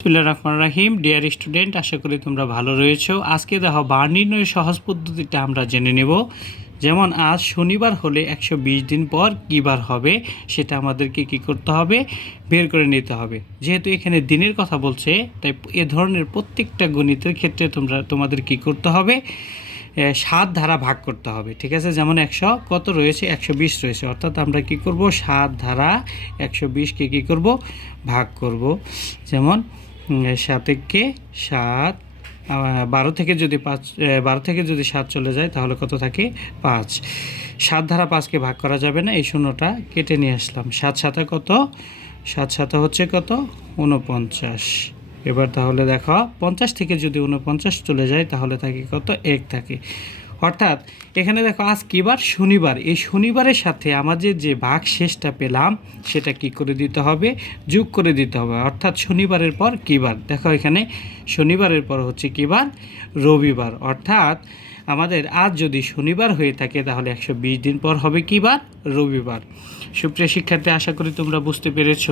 বিসমিল্লাহ রহমান রাহিম। Dear student আশা করি তোমরা ভালো রয়েছো। আজকে দেখো বার নির্ণয়ের সহজ পদ্ধতিটা আমরা জেনে নেব। যেমন আজ শনিবার হলে একশো বিশ দিন পর কী বার হবে, সেটা আমাদেরকে কী করতে হবে? বের করে নিতে হবে। যেহেতু এখানে দিনের কথা বলছে, তাই এ ধরনের প্রত্যেকটা গণিতের ক্ষেত্রে তোমরা, তোমাদের কী করতে হবে? সাত ধারা ভাগ করতে হবে, ঠিক আছে? যেমন একশো, কত রয়েছে? একশো বিশ রয়েছে। অর্থাৎ আমরা কি করব? সাত ধারা একশো বিশকে কী করব? ভাগ করব। যেমন সাতেককে সাত। বারো থেকে যদি পাঁচ বারো থেকে যদি সাত চলে যায়, তাহলে কত থাকে? পাঁচ। সাত ধারা পাঁচকে ভাগ করা যাবে না, এই শূন্যটা কেটে নিয়ে আসলাম। সাত সাথে কত? সাত সাথে হচ্ছে কত? উনপঞ্চাশ এবার তাহলে দেখো, পঞ্চাশ থেকে যদি উনপঞ্চাশ চলে যায়, তাহলে থাকে কত? এক থাকে। অর্থাৎ এখানে দেখো আজ কী বার শনিবার। এই শনিবারের সাথে আমাদের যে ভাগ শেষটা পেলাম, সেটা কি করে দিতে হবে? যোগ করে দিতে হবে। অর্থাৎ শনিবারের পর কী বার দেখো এখানে, শনিবারের পর হচ্ছে কী বার রবিবার। অর্থাৎ আমাদের আজ যদি শনিবার হয়ে থাকে, তাহলে একশো বিশ দিন পর হবে কী বার রবিবার। সুপ্রিয় শিক্ষার্থী, আশা করি তোমরা বুঝতে পেরেছ।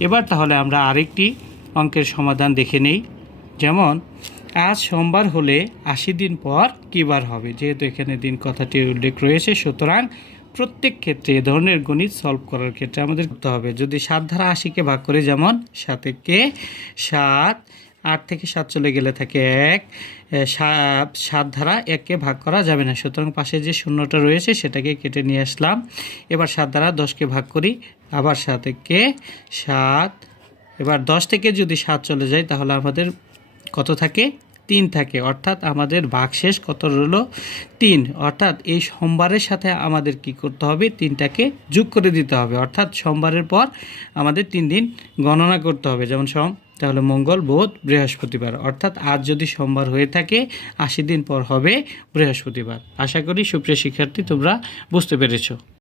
এবার তাহলে আমরা আরেকটি অঙ্কের সমাধান দেখে নেই। যেমন আজ সোমবার হলে আশি দিন পর কী বার হবে? যেহেতু এখানে দিন কথাটির উল্লেখ রয়েছে, সুতরাং প্রত্যেক ক্ষেত্রে এ ধরনের গণিত সলভ করার ক্ষেত্রে আমাদের করতে হবে। যদি সাত ধারা আশিকে ভাগ করে যেমন সাতেকে সাত, আট থেকে সাত চলে গেলে থাকে এক সাত সাত ধারা এককে ভাগ করা যাবে না। সুতরাং পাশে যে শূন্যটা রয়েছে সেটাকে কেটে নিয়ে আসলাম। এবার সাত ধারা দশকে ভাগ করি, আবার সাতেকে সাত, এবার দশ থেকে যদি সাত চলে যায় তাহলে আমাদের কত থাকে? তিন থাকে। অর্থাৎ আমাদের ভাগশেষ কত রইল? তিন। অর্থাৎ এই সোমবারের সাথে আমাদের কি করতে হবে? তিনটাকে যোগ করে দিতে হবে। অর্থাৎ সোমবারের পর আমাদের তিন দিন গণনা করতে হবে। যেমন সোম, তাহলে মঙ্গল, বুধ, বৃহস্পতিবার। অর্থাৎ আজ যদি সোমবার হয়ে থাকে, আশি দিন পর হবে বৃহস্পতিবার। আশা করি সুপ্রিয় শিক্ষার্থী, তোমরা বুঝতে পেরেছ।